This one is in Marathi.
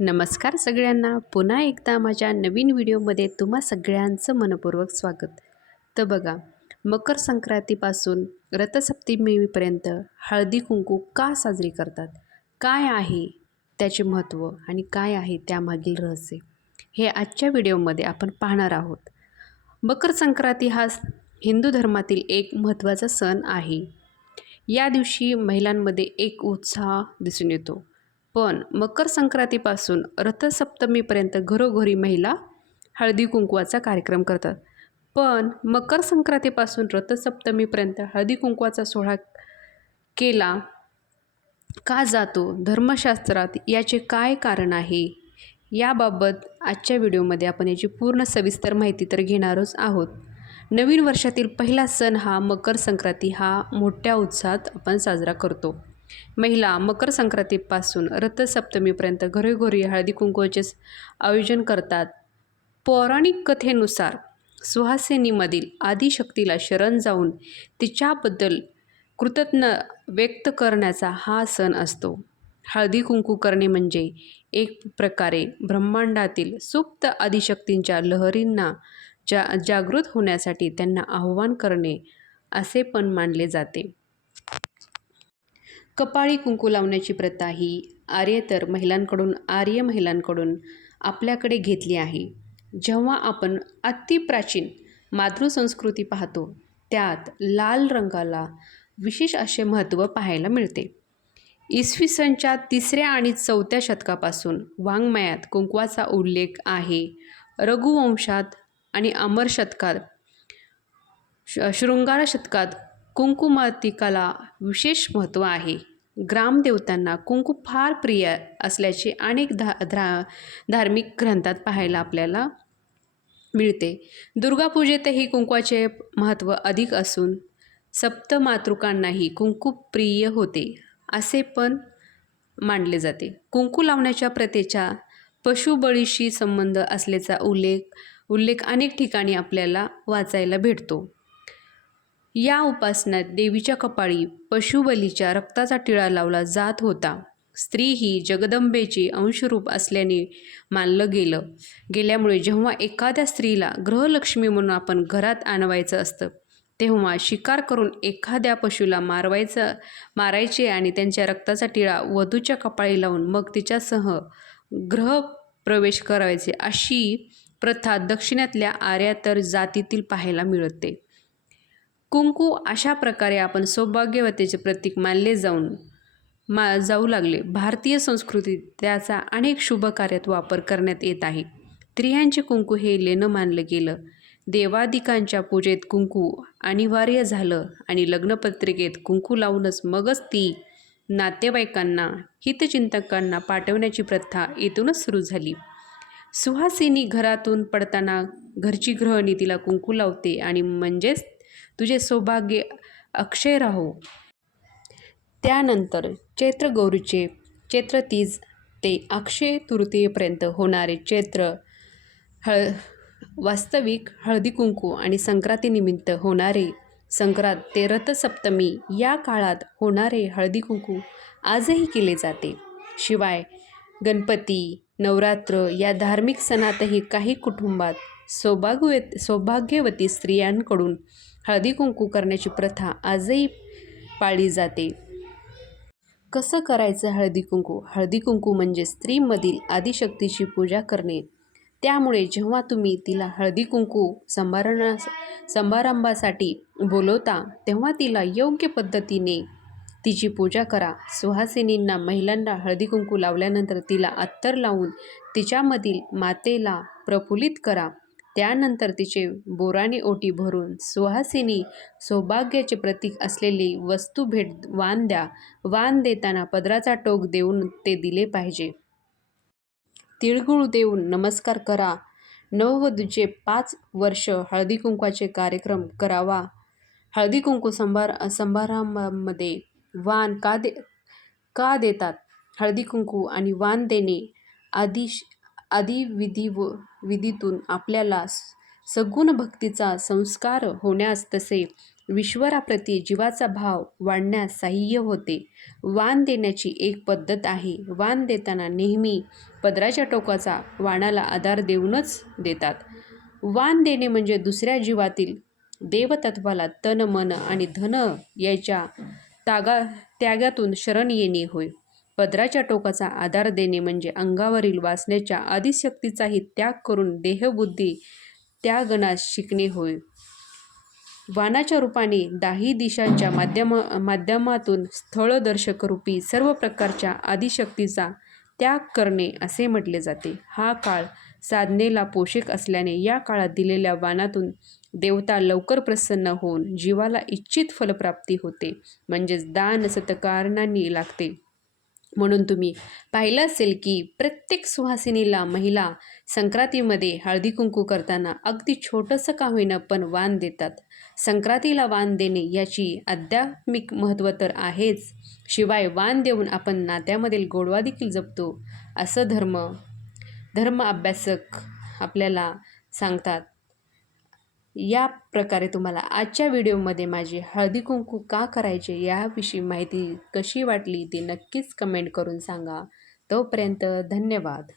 नमस्कार सगळ्यांना. पुन्हा एकदा माझ्या नवीन व्हिडिओमध्ये तुम्हा सगळ्यांचं मनपूर्वक स्वागत. तर बघा मकर संक्रांतीपासून रथसप्तमीपर्यंत हळदी कुंकू का साजरी करतात? काय आहे त्याचे महत्त्व आणि काय आहे त्यामागील रहस्य? हे आजच्या व्हिडिओमध्ये आपण पाहणार आहोत. मकर संक्रांती हा हिंदू धर्मातील एक महत्त्वाचा सण आहे. या दिवशी महिलांमध्ये एक उत्साह दिसून येतो. पण मकर संक्रांतीपासून रथसप्तमीपर्यंत घरोघरी महिला हळदी कुंकवाचा कार्यक्रम करतात. पण मकर संक्रांतीपासून रथसप्तमीपर्यंत हळदी कुंकवाचा सोहळा केला का जातो धर्मशास्त्रात? याचे काय कारण आहे? याबाबत आजच्या व्हिडिओमध्ये आपण याची पूर्ण सविस्तर माहिती तर घेणारच आहोत. नवीन वर्षातील पहिला सण हा मकर संक्रांती हा मोठ्या उत्साहात आपण साजरा करतो. महिला मकर संक्रांतीपासून रथसप्तमीपर्यंत घरोघरी हळदी कुंकूचे आयोजन करतात. पौराणिक कथेनुसार सुहासिनीमधील आदिशक्तीला शरण जाऊन तिच्याबद्दल कृतज्ञ व्यक्त करण्याचा हा सण असतो. हळदी कुंकू करणे म्हणजे एक प्रकारे ब्रह्मांडातील सुप्त आदिशक्तींच्या लहरींना जा जागृत होण्यासाठी त्यांना आव्हान करणे असे पण मानले जाते. कपाळी कुंकू लावण्याची प्रथा ही आर्येतर महिलांकडून आर्य महिलांकडून आपल्याकडे घेतली आहे. जेव्हा आपण अतिप्राचीन मातृसंस्कृती पाहतो त्यात लाल रंगाला विशेष असे महत्त्व पाहायला मिळते. इसवी सनच्या तिसऱ्या आणि चौथ्या शतकापासून वाङ्मयात कुंकवाचा उल्लेख आहे. रघुवंशात आणि अमर शतकात श शृंगार शतकात कुंकुमातिकाला विशेष महत्त्व आहे. ग्रामदेवतांना कुंकू फार प्रिय असल्याचे अनेक धा धा धार्मिक ग्रंथात पाहायला आपल्याला मिळते. दुर्गापूजेतही कुंकवाचे महत्त्व अधिक असून सप्तमातृकांनाही कुंकू प्रिय होते असे पण मानले जाते. कुंकू लावण्याच्या प्रथेच्या पशुबळीशी संबंध असल्याचा उल्लेख उल्लेख अनेक ठिकाणी आपल्याला वाचायला भेटतो. या उपासनात देवीच्या कपाळी पशुबलीच्या रक्ताचा टिळा लावला जात होता. स्त्री ही जगदंबेचे अंशरूप असल्याने मानलं गेलं. गेल्यामुळे जेव्हा एखाद्या स्त्रीला ग्रहलक्ष्मी म्हणून आपण घरात आणवायचं असतं तेव्हा शिकार करून एखाद्या पशुला मारवायचं मारायचे आणि त्यांच्या रक्ताचा टिळा वधूच्या कपाळी लावून मग तिच्यासह ग्रह प्रवेश करायचे अशी प्रथा दक्षिणातल्या आर्यातर जातीतील पाहायला मिळते. कुंकू अशा प्रकारे आपण सौभाग्यवतेचे प्रतीक मानले जाऊन मा जाऊ लागले. भारतीय संस्कृतीत त्याचा अनेक शुभ कार्यात वापर करण्यात येत आहे. स्त्रियांचे कुंकू हे लेणं मानलं गेलं. देवादिकांच्या पूजेत कुंकू अनिवार्य झालं आणि लग्नपत्रिकेत कुंकू लावूनच मगच ती नातेवाईकांना हितचिंतकांना पाठवण्याची प्रथा येथूनच सुरू झाली. सुहासिनी घरातून पडताना घरची गृहिणी तिला कुंकू लावते आणि म्हणजेच तुझे सौभाग्य अक्षय राहो. त्यानंतर चैत्र गौरीचे चैत्र तीज ते अक्षय तृतीयेपर्यंत होणारे चैत्र हळ वास्तविक हळदी कुंकू आणि संक्रांतीनिमित्त होणारे संक्रांत ते रथसप्तमी या काळात होणारे हळदी कुंकू आजही केले जाते. शिवाय गणपती नवरात्र या धार्मिक सणातही काही कुटुंबात सौभाग्य सौभाग्यवती स्त्रियांकडून हळदी कुंकू करण्याची प्रथा आजही पाळली जाते. कसं करायचं हळदी कुंकू? हळदी कुंकू म्हणजे स्त्रीमधील आदिशक्तीची पूजा करणे. त्यामुळे जेव्हा तुम्ही तिला हळदी कुंकू संभारणा समारंभासाठी बोलवता तेव्हा तिला योग्य पद्धतीने तिची पूजा करा. सुहासिनींना महिलांना हळदी कुंकू लावल्यानंतर तिला अत्तर लावून तिच्यामधील मातेला प्रफुल्लित करा. त्यानंतर तिचे बोराने ओटी भरून सुहासिनी सौभाग्याचे प्रतीक असलेली वस्तू भेट वान द्या वान देताना पदराचा टोक देऊन ते दिले पाहिजे. तिळगुळ देऊन नमस्कार करा. नववधूचे पाच वर्ष हळदी कुंकवाचे कार्यक्रम करावा. हळदी कुंकू संभार समारंभामध्ये वाण का दे का देतात? हळदी कुंकू आणि वाण देणे आदी आदी विधी व विधीतून आपल्याला सगुण भक्तीचा संस्कार होण्यास तसे विश्वराप्रती जीवाचा भाव वाढण्यास सहाय्य होते. वाण देण्याची एक पद्धत आहे. वाण देताना नेहमी पदराच्या टोकाचा वाणाला आधार देऊनच देतात. वाण देणे म्हणजे दुसऱ्या जीवातील देवतत्वाला तन मन आणि धन याच्या तागा त्यागातून शरण येणे होय. पदराच्या टोकाचा आधार देणे म्हणजे अंगावरील वासनेच्या आदिशक्तीचाही त्याग करून देहबुद्धी त्यागनास शिकणे होय. वानाच्या रूपाने दाही दिशांच्या माध्यम माध्यमातून स्थळदर्शकरूपी सर्व प्रकारच्या आदिशक्तीचा त्याग करणे असे म्हटले जाते. हा काळ साधनेला पोषक असल्याने या काळात दिलेल्या वानातून देवता लवकर प्रसन्न होऊन जीवाला इच्छित फलप्राप्ती होते. म्हणजेच दान सत्कारणांनी लागते. म्हणून तुम्ही पाहिलं असेल की प्रत्येक सुहासिनीला महिला संक्रांतीमध्ये हळदी कुंकू करताना अगदी छोटंसं का होईना पण वाण देतात. संक्रांतीला वाण देणे याची आध्यात्मिक महत्त्व तर आहेच. शिवाय वाण देऊन आपण नात्यामधील गोडवा देखील जपतो असं धर्म धर्म अभ्यासक आपल्याला सांगतात. या प्रकारे तुम्हाला आजच्या व्हिडिओमध्ये माझी हळदी कुंकू का करायचे याविषयी माहिती कशी वाटली ती नक्कीच कमेंट करून सांगा. तोपर्यंत धन्यवाद.